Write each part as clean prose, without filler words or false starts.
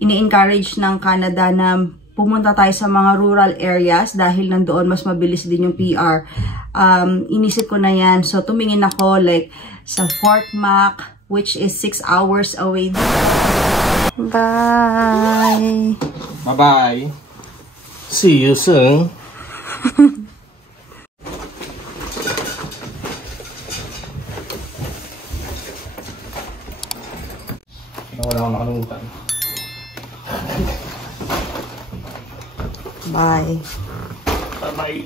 ini-encourage ng Canada na pumunta tayo sa mga rural areas dahil nandoon mas mabilis din yung PR. Inisip ko na yan. So, tumingin ako like sa Fort Mac, which is 6 hours away. Bye! Bye-bye! See you soon! Wala akong nakalimutan. Bye! Bye-bye!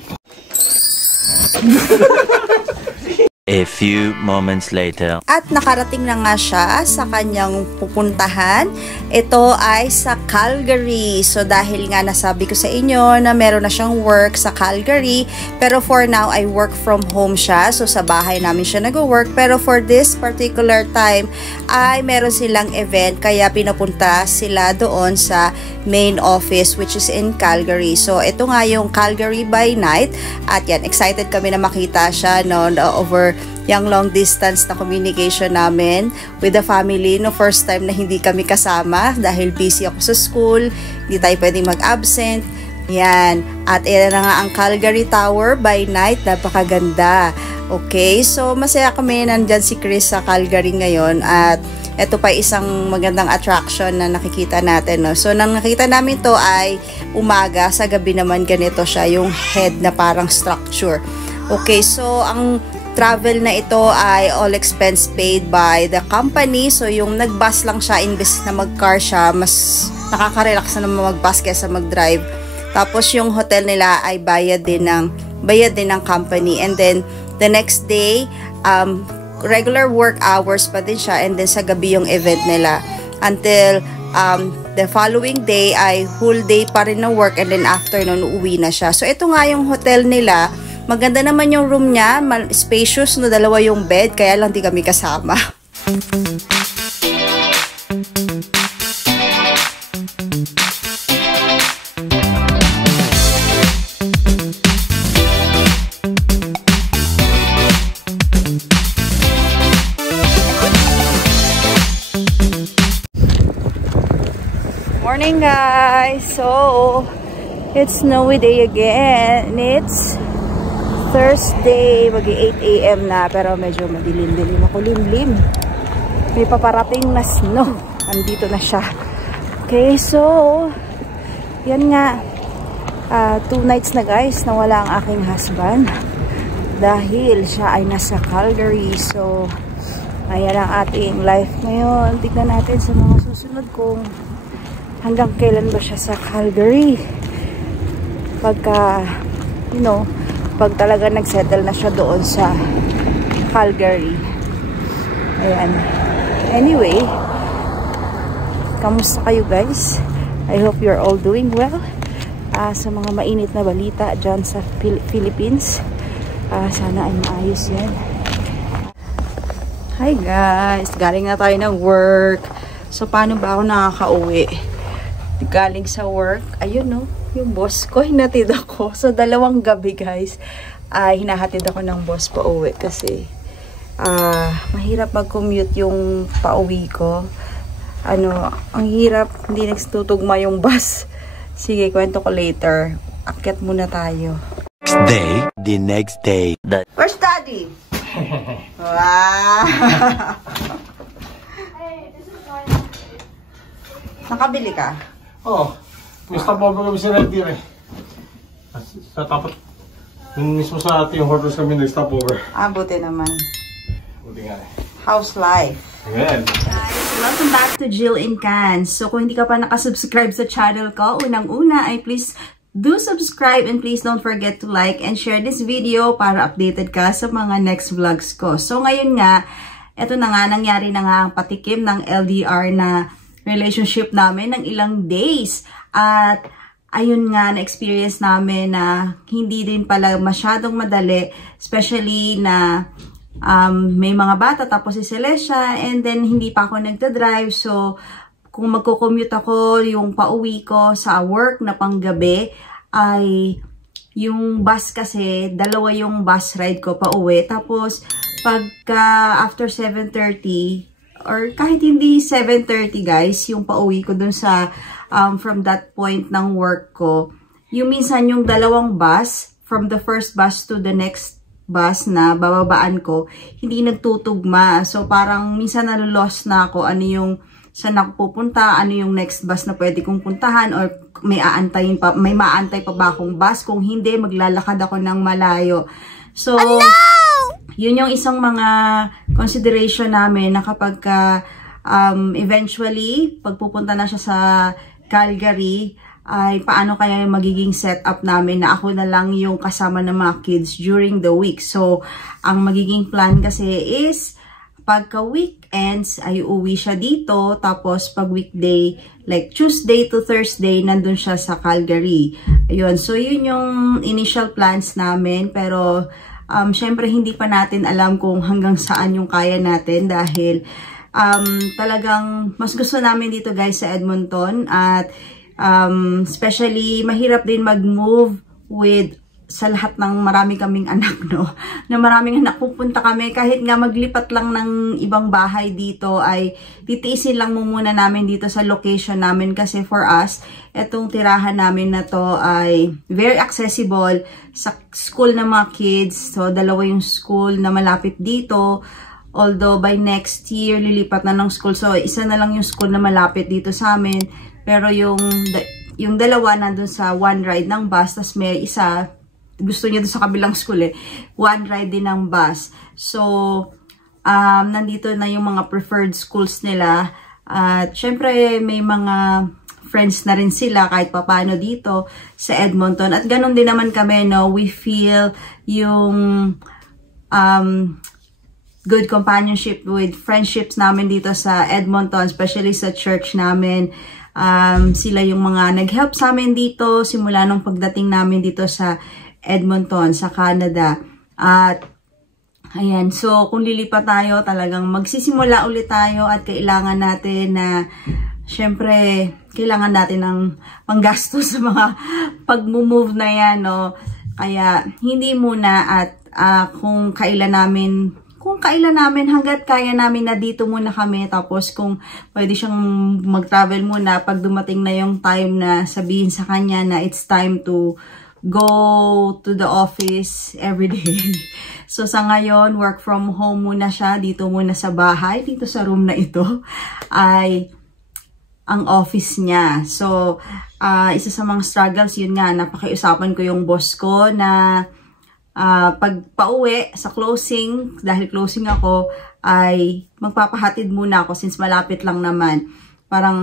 A few moments later. At nakarating na nga siya sa kanyang pupuntahan. Ito ay sa Calgary. So dahil nga nasabi ko sa inyo na meron na siyang work sa Calgary, pero for now ay work from home siya. So sa bahay namin siya nag-work, pero for this particular time ay meron silang event, kaya pinapunta sila doon sa main office which is in Calgary. So ito nga yung Calgary by night, at yan, excited kami na makita siya no, over yung long distance na communication namin with the family. No, first time na hindi kami kasama dahil busy ako sa school, hindi tayo pwedeng mag-absent. Yan, at yan na nga ang Calgary Tower by night, napakaganda. Okay, so masaya kami, nandyan si Chris sa Calgary ngayon, at ito pa isang magandang attraction na nakikita natin. No? So nang nakita namin to ay umaga, sa gabi naman ganito siya, yung head na parang structure. Okay, so ang travel na ito ay all expense paid by the company. So yung nag-bus lang siya, imbes na mag-car siya, mas nakaka-relax na naman mag-bus kaysa mag-drive. Tapos yung hotel nila ay bayad din ng company. And then the next day, regular work hours pa din siya, and then sa gabi yung event nila. Until the following day ay whole day pa rin ng work, and then afternoon uuwi na siya. So ito nga yung hotel nila. Maganda naman yung room niya, spacious, no, dalawa yung bed, kaya lang di kami kasama. Morning guys! So, it's snowy day again. It's Thursday, mag-8 AM na, pero medyo madilim-dilim ako, limlim. May paparating na snow. Andito na siya. Okay, so yan nga, 2 nights na guys na wala ang aking husband dahil siya ay nasa Calgary. So ayan ang ating life ngayon. Tignan natin sa mga susunod kung hanggang kailan ba siya sa Calgary. Pagka, you know, pag talaga nagsettle na siya doon sa Calgary. Ayan. Anyway, kamusta kayo guys? I hope you're all doing well. Sa mga mainit na balita dyan sa Philippines, sana ay maayos yan. Hi guys! Galing na tayo ng work. So, paano ba ako nakaka-uwi? Galing sa work, ayun no, yung boss ko, hinatid ako. So, 2 gabi guys, hinahatid ako ng boss pa uwi kasi mahirap mag-commute yung pauwi ko. Ang hirap, hindi nagtutugma yung bus. Sige, kwento ko later. Akyat muna tayo. The next day. Where's daddy? Wow! Nakabili ka? Oo. May stopover kami sa Red Deer eh. Tapos, yun mismo sa ating horse kami nag-stopover. Buti naman. Buti nga eh. How's life? Ayan. Guys, welcome back to Jill in Cannes. So kung hindi ka pa nakasubscribe sa channel ko, unang-una ay please do subscribe, and please don't forget to like and share this video para updated ka sa mga next vlogs ko. So ngayon nga, eto na nga, nangyari na nga ang patikim ng LDR na relationship namin ng ilang days. At ayun nga, na-experience namin na hindi din pala masyadong madali, especially na may mga bata, tapos si Celestia, and then hindi pa ako nagda-drive. So kung magko-commute ako, yung pauwi ko sa work na panggabi, ay yung bus kasi, 2 yung bus ride ko pauwi. Tapos pagka after 7:30, or kahit hindi 7:30 guys, yung pauwi ko dun sa from that point ng work ko, yung minsan yung dalawang bus, from the first bus to the next bus na bababaan ko, hindi nagtutugma. So parang minsan nalulost na ako ano yung saan ako pupunta, ano yung next bus na pwede kong puntahan, or may maantay pa ba akong bus? Kung hindi, maglalakad ako ng malayo. So, yun yung isang mga consideration namin na kapag eventually, pagpupunta na siya sa Calgary, ay paano kaya yung magiging setup namin na ako na lang yung kasama ng mga kids during the week. So, ang magiging plan kasi is, pagka weekends ay uuwi siya dito, tapos pag weekday, like Tuesday to Thursday, nandun siya sa Calgary. Ayun, so yun yung initial plans namin, pero syempre hindi pa natin alam kung hanggang saan yung kaya natin dahil talagang mas gusto namin dito guys sa Edmonton, at especially mahirap din mag-move with sa lahat ng marami kaming anak, no? Na maraming anak, pupunta kami, kahit nga maglipat lang ng ibang bahay dito, ay titiisin lang muna namin dito sa location namin kasi for us, etong tirahan namin na to ay very accessible sa school ng mga kids. So, dalawa yung school na malapit dito. Although, by next year, lilipat na ng school. So, isa na lang yung school na malapit dito sa amin. Pero yung dalawa nandun sa one ride ng bus, tas may isa, gusto niya doon sa kabilang school one ride din ng bus. So, nandito na yung mga preferred schools nila. At syempre, may mga friends na rin sila kahit papano dito sa Edmonton. At ganun din naman kami, no? We feel yung good companionship with friendships namin dito sa Edmonton, especially sa church namin. Sila yung mga nag-help sa amin dito simula nung pagdating namin dito sa Edmonton, sa Canada. At ayan, so kung lilipat tayo, talagang magsisimula ulit tayo at kailangan natin na syempre, kailangan natin ng panggastos sa mga pag-move na yan, no? Kaya hindi muna, at kung kailan namin hanggat kaya namin na dito muna kami, tapos kung pwede siyang mag-travel muna pag dumating na yung time na sabihin sa kanya na it's time to go to the office every day. So sa ngayon, work from home muna siya, dito muna sa bahay, dito sa room na ito ay ang office niya. So isa sa mga struggles, yun nga, napakiusapan ko yung boss ko na pag pauwi sa closing, dahil closing ako, ay magpapahatid muna ako since malapit lang naman. Parang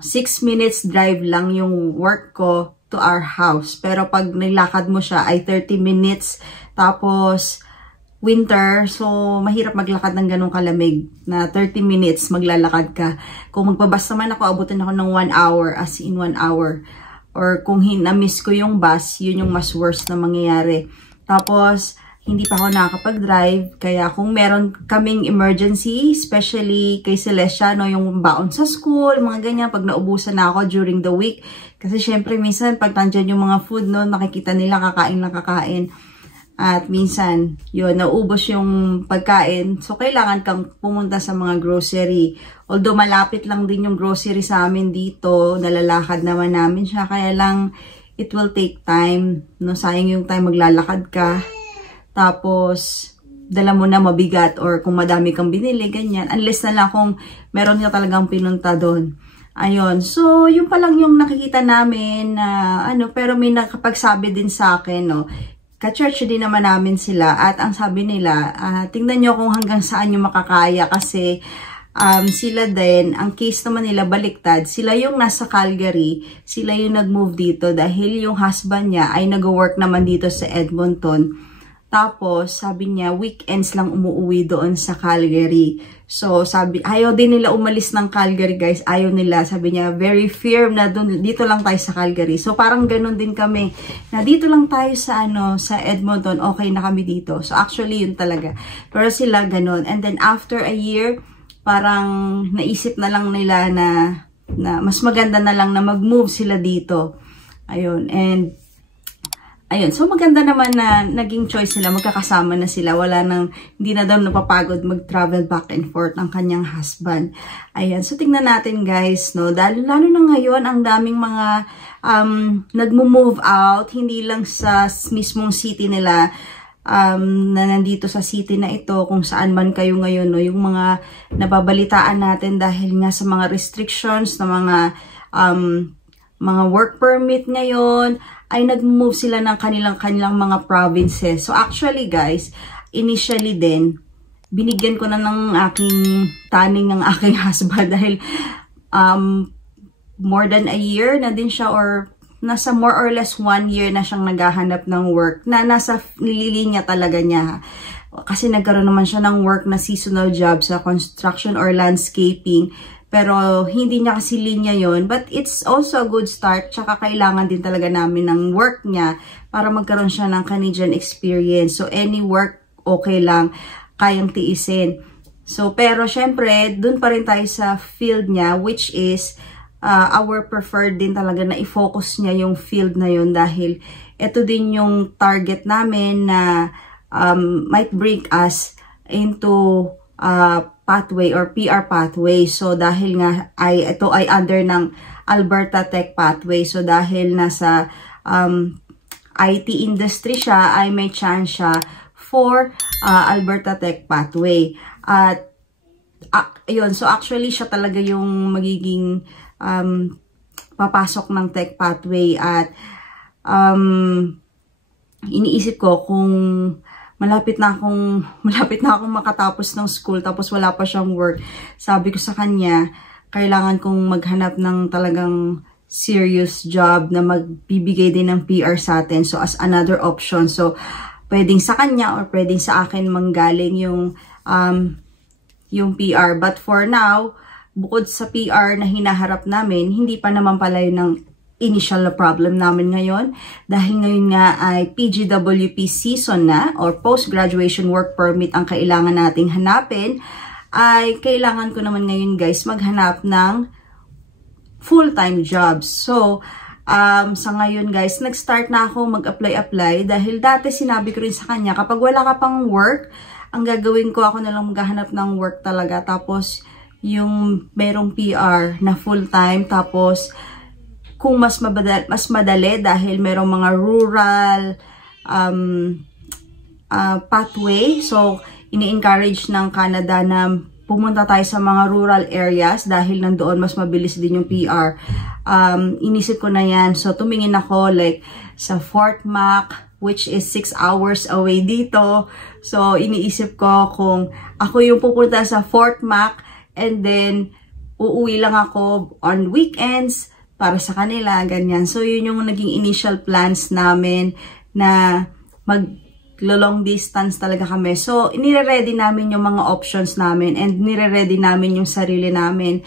6 minutes drive lang yung work ko to our house. Pero pag nilakad mo siya ay 30 minutes. Tapos winter, so mahirap maglakad ng ganong kalamig na 30 minutes maglalakad ka. Kung magbabas naman ako, abutin ako ng 1 hour, as in 1 hour. Or kung na-miss ko yung bus, yun yung mas worst na mangyayari. Tapos, hindi pa ako nakakapag-drive, kaya kung meron kaming emergency, especially kay Celestia, no, yung baon sa school, mga ganyan, pag naubusan na ako during the week. Kasi syempre, minsan, pag nandyan yung mga food, no, nakikita nila kakain na kakain. At minsan, yun, naubos yung pagkain. So, kailangan kang pumunta sa mga grocery. Although, malapit lang din yung grocery sa amin dito, nalalakad naman namin siya. Kaya lang, it will take time. No? Sayang yung time maglalakad ka. Tapos, dala mo na mabigat or kung madami kang binili, ganyan. Unless na lang kung meron ka talagang pinunta doon. Ayun. So, yun pa lang yung nakikita namin na, pero may nakapagsabi din sa akin, no. Ka-church din naman namin sila. At ang sabi nila, tingnan nyo kung hanggang saan yung makakaya kasi sila din, ang case naman nila baliktad. Sila yung nasa Calgary, sila yung nag-move dito dahil yung husband niya ay nag-work naman dito sa Edmonton. Tapos, sabi niya, weekends lang umuwi doon sa Calgary. So, sabi, ayaw din nila umalis ng Calgary, guys. Ayaw nila. Sabi niya, very firm na dito lang tayo sa Calgary. So, parang ganun din kami. Na dito lang tayo sa, sa Edmonton. Okay na kami dito. So, actually, yun talaga. Pero sila ganun. And then, after a year, parang naisip na lang nila na mas maganda na lang na mag-move sila dito. Ayun. And, ayun, so maganda naman na naging choice sila, magkakasama na sila, hindi na daw napapagod mag-travel back and forth ang kanyang husband. Ayan, so tingnan natin guys, no, lalo na ngayon, ang daming mga nagmo-move out, hindi lang sa mismong city nila, na nandito sa city na ito, kung saan man kayo ngayon, no, yung mga nababalitaan natin dahil nga sa mga restrictions na mga work permit ngayon, ay nag-move sila ng kanilang mga provinces. So actually guys, initially din, binigyan ko na ng aking taning ng aking husband dahil more than a year na din siya, or nasa more or less 1 year na siyang naghahanap ng work na nasa linya talaga niya. Kasi nagkaroon naman siya ng work na seasonal job sa construction or landscaping. Pero hindi niya kasi linya yon, but it's also a good start. Tsaka kailangan din talaga namin ng work niya para magkaroon siya ng Canadian experience. So any work, okay lang, kayang tiisin. So pero syempre, dun pa rin tayo sa field niya, which is our preferred din talaga na i-focus niya yung field na yun, dahil ito din yung target namin na might bring us into pathway or PR pathway. So dahil nga ito ay under ng Alberta Tech Pathway. So dahil nasa IT industry siya, ay may chance siya for Alberta Tech Pathway. At yun, so actually siya talaga yung magiging papasok ng Tech Pathway. At iniisip ko kung malapit na akong makatapos ng school tapos wala pa siyang work. Sabi ko sa kanya, kailangan kong maghanap ng talagang serious job na magbibigay din ng PR sa atin. So as another option. So pwedeng sa kanya or pwedeng sa akin manggaling yung PR. But for now, bukod sa PR na hinaharap namin, hindi pa naman pala yun ng initial na problem namin ngayon, dahil ngayon nga ay PGWP season na, or post-graduation work permit ang kailangan nating hanapin, ay kailangan ko naman ngayon guys maghanap ng full-time jobs. So sa ngayon guys, nag-start na ako mag-apply dahil dati sinabi ko rin sa kanya, kapag wala ka pang work, ang gagawin ko, ako na lang maghahanap ng work talaga, tapos yung merong PR na full-time, tapos kung mas madali dahil merong mga rural pathway. So, ini-encourage ng Canada na pumunta tayo sa mga rural areas dahil nandoon mas mabilis din yung PR. Inisip ko na yan. So, tumingin ako like sa Fort Mac, which is 6 hours away dito. So, iniisip ko kung ako yung pupunta sa Fort Mac and then uuwi lang ako on weekends para sa kanila, ganyan. So, yun yung naging initial plans namin na mag-long distance talaga kami. So, nire-ready namin yung mga options namin and nire-ready namin yung sarili namin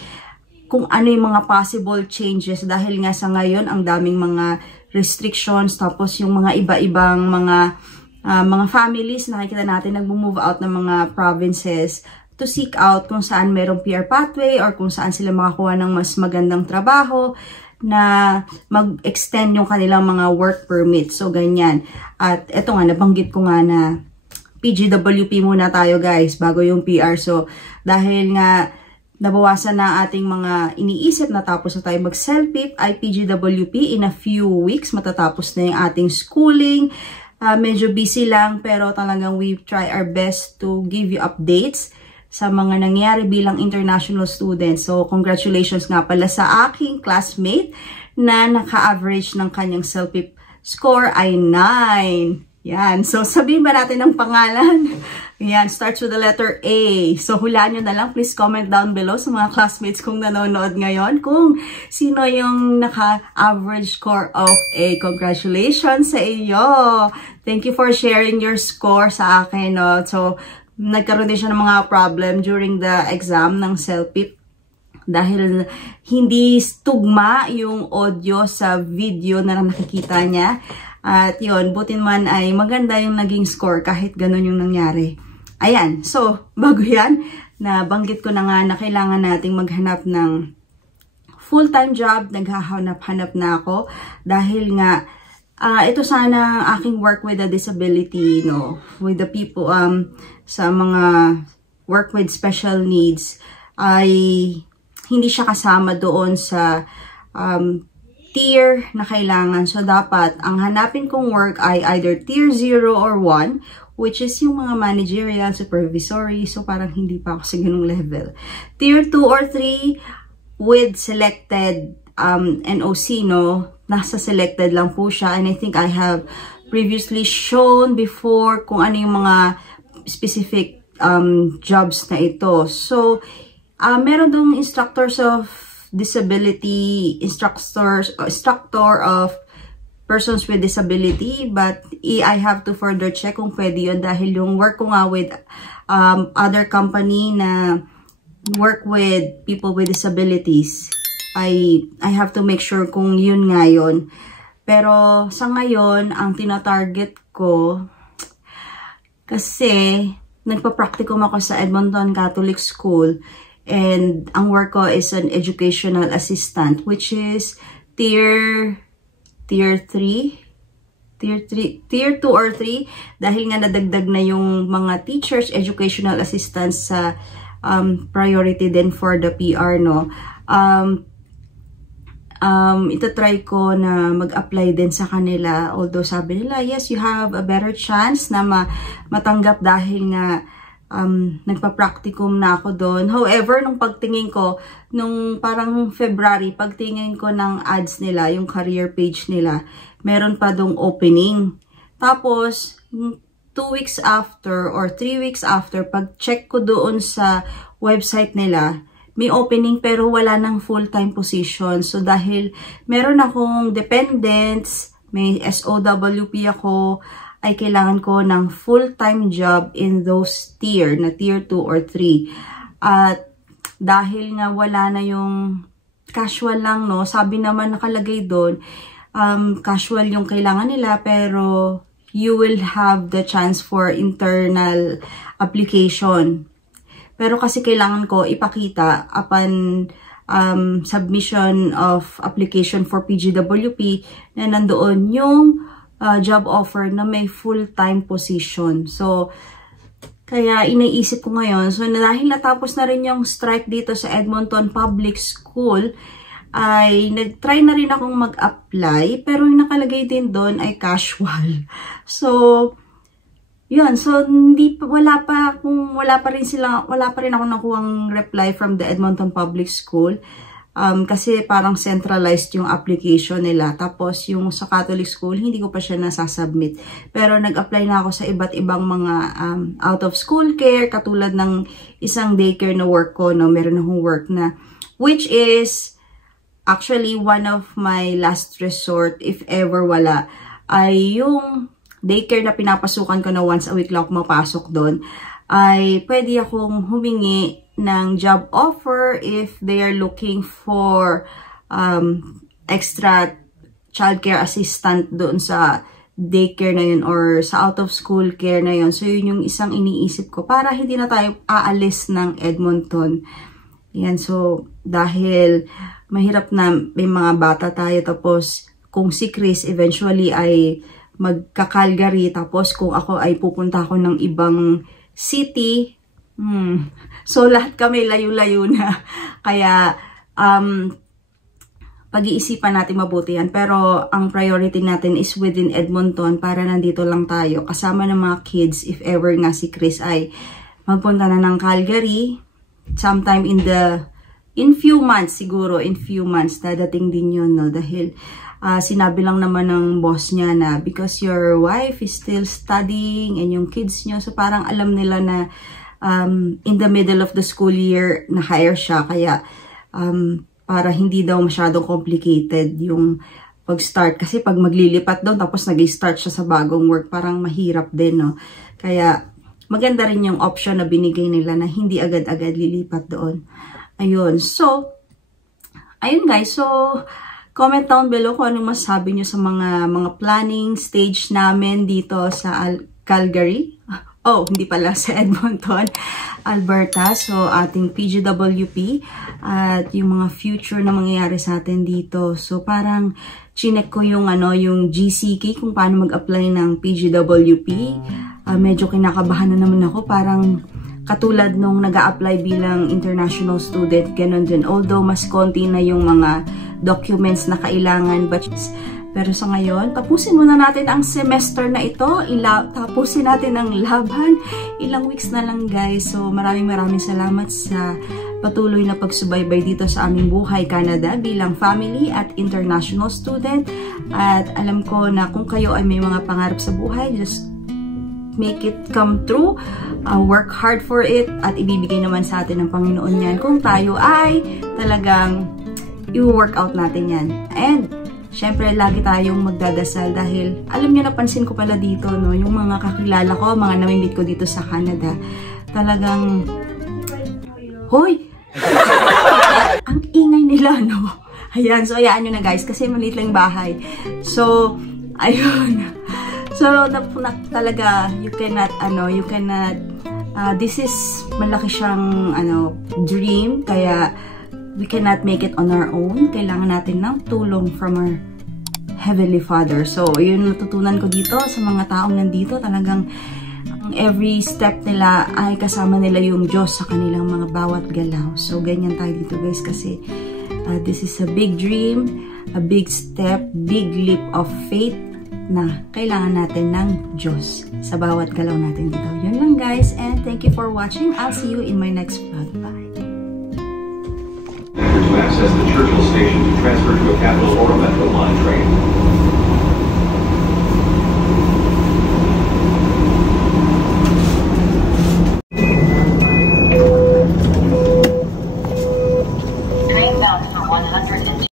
kung ano yung mga possible changes dahil nga sa ngayon, ang daming mga restrictions, tapos yung mga iba-ibang mga families, nakikita natin nag-move out ng mga provinces to seek out kung saan merong PR pathway or kung saan sila makakuha ng mas magandang trabaho na mag-extend yung kanilang mga work permit. So, ganyan. At eto nga, nabanggit ko nga na PGWP muna tayo guys, bago yung PR. So, dahil nga nabawasan na ating mga iniisip na tapos na tayo mag-self-pip, ay PGWP in a few weeks, matatapos na yung ating schooling. Medyo busy lang, pero talagang we try our best to give you updates sa mga nangyari bilang international students. So, congratulations nga pala sa aking classmate na naka-average ng kanyang self-pip score ay 9. Yan. So, sabihin ba natin ang pangalan? Yan. Starts with the letter A. So, hulaan nyo na lang. Please comment down below sa mga classmates kung nanonood ngayon kung sino yung naka-average score of A. Congratulations sa iyo. Thank you for sharing your score sa akin. No? So, nagkaroon din siya ng mga problem during the exam ng self-pip dahil hindi tugma yung audio sa video na nakikita niya. At yun, buti man ay maganda yung naging score kahit ganun yung nangyari. Ayan, so bago yan, nabanggit ko na nga na kailangan nating maghanap ng full-time job. Naghahanap-hanap na ako dahil nga ito sana ang aking work with a disability, no, with the people, sa mga work with special needs, ay hindi siya kasama doon sa tier na kailangan. So, dapat, ang hanapin kong work ay either tier 0 or 1, which is yung mga managerial, supervisory. So, parang hindi pa ako sa ganung level. Tier 2 or 3 with selected NOC, no? Nasa selected lang po siya. And I think I have previously shown before kung ano yung mga specific jobs na ito. So, meron dong instructors of disability, instructor of persons with disability, but I have to further check kung pwede yun dahil yung work ko nga with other company na work with people with disabilities, I have to make sure kung yun nga yun. Pero sa ngayon, ang tina-target ko, kasi nagpa-practicum ako sa Edmonton Catholic School, and ang work ko is an educational assistant, which is tier 2 or 3, dahil nga nadagdag na yung mga teachers, educational assistants sa priority din for the PR, no. Itatry ko na mag-apply din sa kanila, although sabi nila, yes, you have a better chance na matanggap dahil nga nagpa-practicum na ako doon. However, nung pagtingin ko, nung parang February, pagtingin ko ng ads nila, yung career page nila, meron pa dong opening. Tapos, 2 weeks after or 3 weeks after, pag-check ko doon sa website nila, may opening pero wala ng full-time position. So, dahil meron akong dependents, may SOWP ako, ay kailangan ko ng full-time job in those tier, na tier 2 or 3. At dahil nga wala na yung casual lang, no, sabi naman nakalagay doon, casual yung kailangan nila, pero you will have the chance for internal application. Pero kasi kailangan ko ipakita upon submission of application for PGWP na nandoon yung job offer na may full-time position. So, kaya iniisip ko ngayon, so dahil natapos na rin yung strike dito sa Edmonton Public School, ay nag-try na rin akong mag-apply, pero yung nakalagay din doon ay casual. So, yun. So, wala pa rin ako nakuhang reply from the Edmonton Public School. Kasi parang centralized yung application nila. Tapos, yung sa Catholic School, hindi ko pa siya nasasubmit. Pero, nag-apply na ako sa iba't ibang mga out-of-school care, katulad ng isang daycare na work ko, no? Meron akong work na, which is actually one of my last resort, if ever wala, ay yung daycare na pinapasukan ko na once a week lang ako mapasok doon, ay pwede akong humingi ng job offer if they are looking for extra childcare assistant doon sa daycare na yun or sa out-of-school care na yun. So, yun yung isang iniisip ko para hindi na tayo aalis ng Edmonton. Yan, so, dahil mahirap na may mga bata tayo, tapos kung si Chris eventually ay magka-Calgary, tapos kung ako ay pupunta ako ng ibang city, so lahat kami layo-layo na. Kaya, pag-iisipan natin mabuti yan. Pero, ang priority natin is within Edmonton para nandito lang tayo. Kasama ng mga kids, if ever nga si Chris ay magpunta na ng Calgary, sometime in few months, siguro, in few months, dadating din yun, no? Dahil, sinabi lang naman ng boss niya na because your wife is still studying and yung kids niyo, so parang alam nila na in the middle of the school year na-hire siya, kaya para hindi daw masyadong complicated yung pag-start. Kasi pag maglilipat daw tapos nag-start siya sa bagong work, parang mahirap din, no? Kaya maganda rin yung option na binigay nila na hindi agad-agad lilipat doon. Ayun, so ayun guys, so comment down below kung anong masabi nyo sa mga planning stage namin dito sa Calgary. hindi pala sa Edmonton, Alberta. So, ating PGWP at yung mga future na mangyayari sa atin dito. So, parang chinek ko yung, yung GCK kung paano mag-apply ng PGWP. Medyo kinakabahan na naman ako. Parang katulad nung nag-a-apply bilang international student, ganun din. Although, mas konti na yung mga documents na kailangan. Pero sa ngayon, tapusin muna natin ang semester na ito. Tapusin natin ang laban. Ilang weeks na lang, guys. So, maraming salamat sa patuloy na pagsubaybay dito sa aming buhay Canada bilang family at international student. At alam ko na kung kayo ay may mga pangarap sa buhay, just make it come true. Work hard for it. At ibibigay naman sa atin ng Panginoon yan kung tayo ay talagang i-work out natin yan. And syempre, lagi tayong magdadasal dahil, alam niyo, napansin ko pala dito, no, yung mga kakilala ko, mga namimit ko dito sa Canada, talagang, hoy! Ang ingay nila, no? Ayan, so ayaan nyo na guys, kasi maliit lang bahay. So, ayun. So, talaga, this is, malaki siyang, dream, kaya, we cannot make it on our own. Kailangan natin ng tulong from our Heavenly Father. So, yun natutunan ko dito sa mga taong nandito. Talagang every step nila ay kasama nila yung Diyos sa kanilang mga bawat galaw. So, ganyan tayo dito guys kasi this is a big dream, a big step, big leap of faith na kailangan natin ng Diyos sa bawat galaw natin dito. Yun lang guys, and thank you for watching. I'll see you in my next vlog. Bye! To access the Churchill station to transfer to a Capital or a Metro line train.